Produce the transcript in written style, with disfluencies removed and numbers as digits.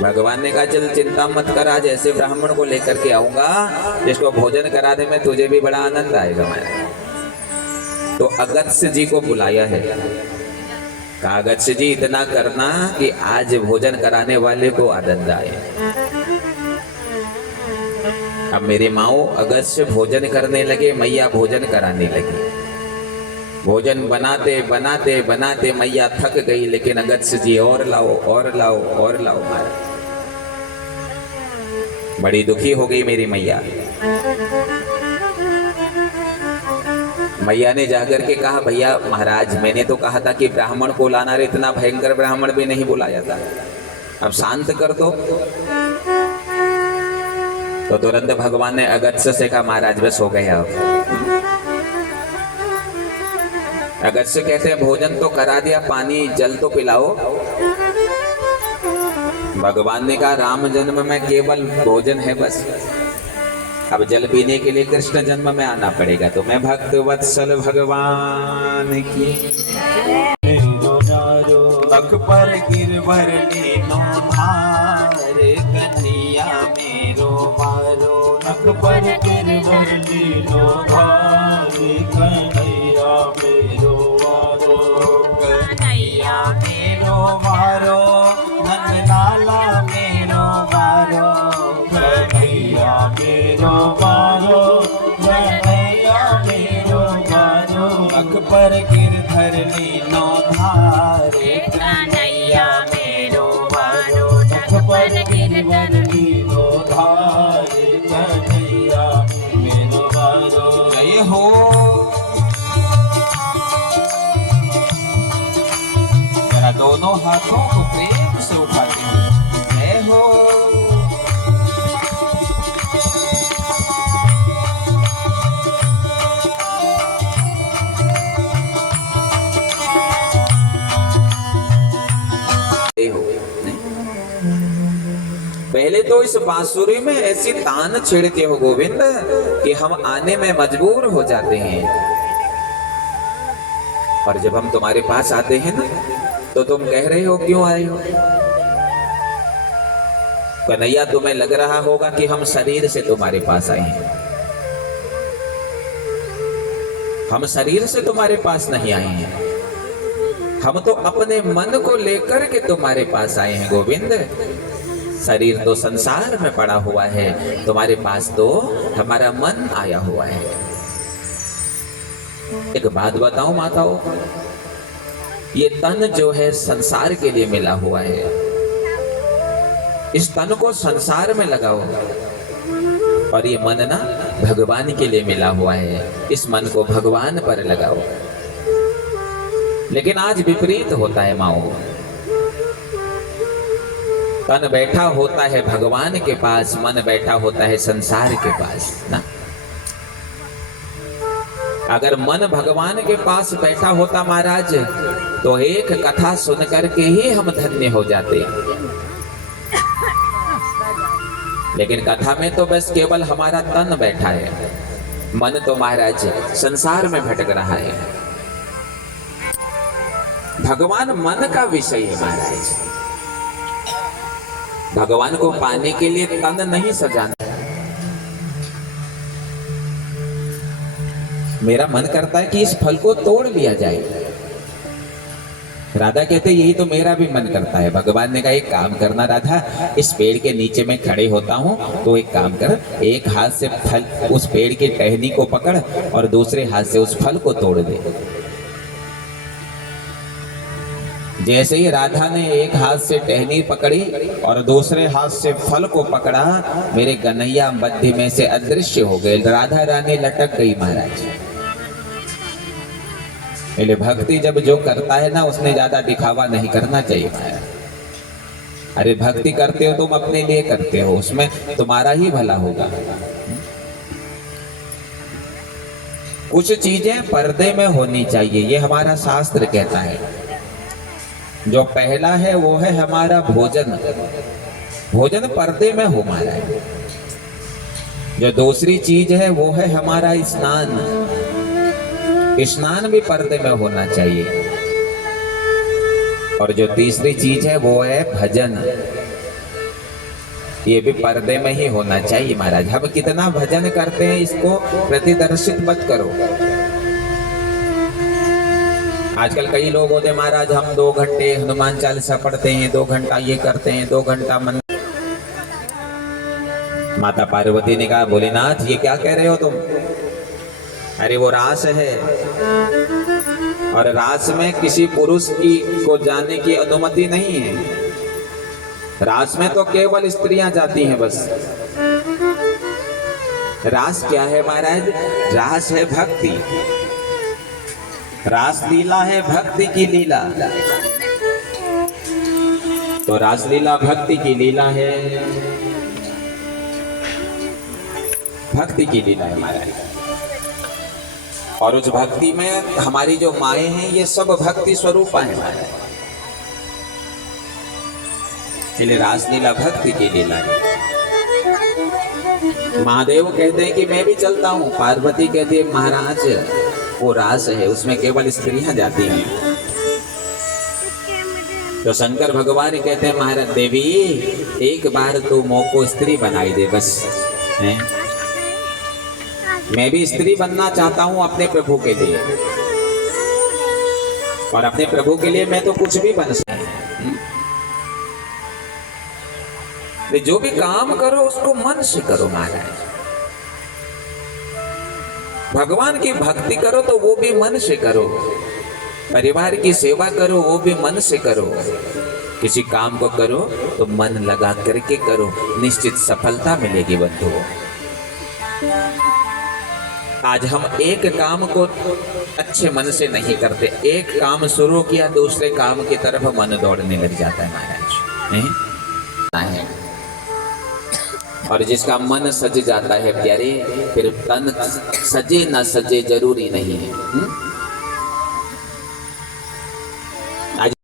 भगवान ने कहा चल चिंता मत कर, आज ऐसे ब्राह्मण को लेकर के आऊंगा जिसको भोजन कराने में तुझे भी बड़ा आनंद आएगा। मैं तो अगस्त्य जी को बुलाया है। कहा अगस्त्य जी इतना करना कि आज भोजन कराने वाले को आनंद आए। अब मेरे माओ अगस्त्य भोजन करने लगे, मैया भोजन कराने लगी। भोजन बनाते बनाते बनाते मैया थक गई, लेकिन अगस्त्य जी और लाओ और लाओ और लाओ मारा। बड़ी दुखी हो गई मेरी मैया। मैया ने जाकर के कहा भैया महाराज मैंने तो कहा था कि ब्राह्मण को लाना, रे इतना भयंकर ब्राह्मण भी नहीं बुलाया था, अब शांत कर दो। तो तुरंत भगवान ने अगस्त्य से कहा महाराज बस हो गया। अगस्त्य कहते हैं भोजन तो करा दिया, पानी जल तो पिलाओ। भगवान ने कहा राम जन्म में केवल भोजन है बस, अब जल पीने के लिए कृष्ण जन्म में आना पड़ेगा। तो मैं भक्त वत्सल भगवान की अख पर गिरवर लीनो मारे कन्हैया मेरो मारो। अख पर गिरवर लीनो मारे कन्हैया मेरो मारो। कन्हैया मेरो मारो नंदलाला मेरो मारो। कन्हैया मेरो मारो कन्हैया मेरो मारो। अख पर गिरधर लीनो धारे कन्हैया मेरो मारो। अख पर गिरधर लीनो धारे कन्हैया मेरो मारो। जय हो जरा दोनों हाथों को प्रेम से उठाते हैं। जय हो पहले तो इस बांसुरी में ऐसी तान छेड़ते हो गोविंद कि हम आने में मजबूर हो जाते हैं। और जब हम तुम्हारे पास आते हैं ना तो तुम कह रहे हो क्यों आए हो। कन्हैया तुम्हें लग रहा होगा कि हम शरीर से तुम्हारे पास आए हैं। हम शरीर से तुम्हारे पास नहीं आए हैं, हम तो अपने मन को लेकर के तुम्हारे पास आए हैं गोविंद। शरीर तो संसार में पड़ा हुआ है, तुम्हारे पास तो हमारा मन आया हुआ है। एक बात बताओ माताओं, ये तन जो है संसार के लिए मिला हुआ है। इस तन को संसार में लगाओ और ये मन ना भगवान के लिए मिला हुआ है, इस मन को भगवान पर लगाओ। लेकिन आज विपरीत होता है माओ, तन बैठा होता है भगवान के पास, मन बैठा होता है संसार के पास ना। अगर मन भगवान के पास बैठा होता महाराज तो एक कथा सुन करके ही हम धन्य हो जाते। लेकिन कथा में तो बस केवल हमारा तन बैठा है, मन तो महाराज संसार में भटक रहा है। भगवान मन का विषय है महाराज। भगवान को पाने के लिए तन नहीं सजाना। मेरा मन करता है कि इस फल को तोड़ लिया जाए। राधा कहते यही तो मेरा भी मन करता है। भगवान ने कहा एक काम करना राधा, इस पेड़ के नीचे मैं खड़े होता हूँ तो एक काम कर, एक हाथ से फल उस पेड़ की टहनी को पकड़ और दूसरे हाथ से उस फल को तोड़ दे। जैसे ही राधा ने एक हाथ से टहनी पकड़ी और दूसरे हाथ से फल को पकड़ा, मेरे कन्हैया मध्य में से अदृश्य हो गए। राधा रानी लटक गई महाराज। इसलिए भक्ति जब जो करता है ना उसने ज्यादा दिखावा नहीं करना चाहिए महाराज। अरे भक्ति करते हो तुम अपने लिए करते हो, उसमें तुम्हारा ही भला होगा। कुछ चीजें पर्दे में होनी चाहिए, ये हमारा शास्त्र कहता है। जो पहला है वो है हमारा भोजन, भोजन पर्दे में हो महाराज। जो दूसरी चीज है वो है हमारा स्नान, स्नान भी पर्दे में होना चाहिए। और जो तीसरी चीज है वो है भजन, ये भी पर्दे में ही होना चाहिए महाराज। हम कितना भजन करते हैं इसको प्रतिदर्शित मत करो। आजकल कई लोग होते महाराज, हम 2 घंटे हनुमान चालीसा पढ़ते हैं, 2 घंटा ये करते हैं, 2 घंटा मन। माता पार्वती ने कहा, भोलेनाथ ये क्या कह रहे हो तुम? अरे वो रास है, और रास में किसी पुरुष की को जाने की अनुमति नहीं है। रास में तो केवल स्त्रियां जाती हैं बस। रास क्या है महाराज? रास है भक्ति। रास लीला है भक्ति की लीला। तो रास लीला भक्ति की लीला है, भक्ति की लीला है महाराज। और उस भक्ति में हमारी जो माए हैं ये सब भक्ति स्वरूपा है महाराज। इसलिए रासलीला भक्ति की लीला है। महादेव कहते हैं कि मैं भी चलता हूँ, पार्वती कहती है महाराज वो रास है, उसमें केवल स्त्रियां जाती हैं। तो शंकर भगवान कहते हैं महाराज देवी एक बार तो मोको स्त्री बनाई दे बस है? मैं भी स्त्री बनना चाहता हूं अपने प्रभु के लिए, और अपने प्रभु के लिए मैं तो कुछ भी बन सकता हूं। जो भी काम करो उसको मन से करो महाराज। भगवान की भक्ति करो तो वो भी मन से करो, परिवार की सेवा करो वो भी मन से करो, किसी काम को करो तो मन लगा करके करो, निश्चित सफलता मिलेगी बंधुओं। आज हम एक काम को अच्छे मन से नहीं करते, एक काम शुरू किया दूसरे काम की तरफ मन दौड़ने लग जाता है महाराज, नहीं? और जिसका मन सज जाता है प्यारे, फिर तन सजे ना सजे जरूरी नहीं है।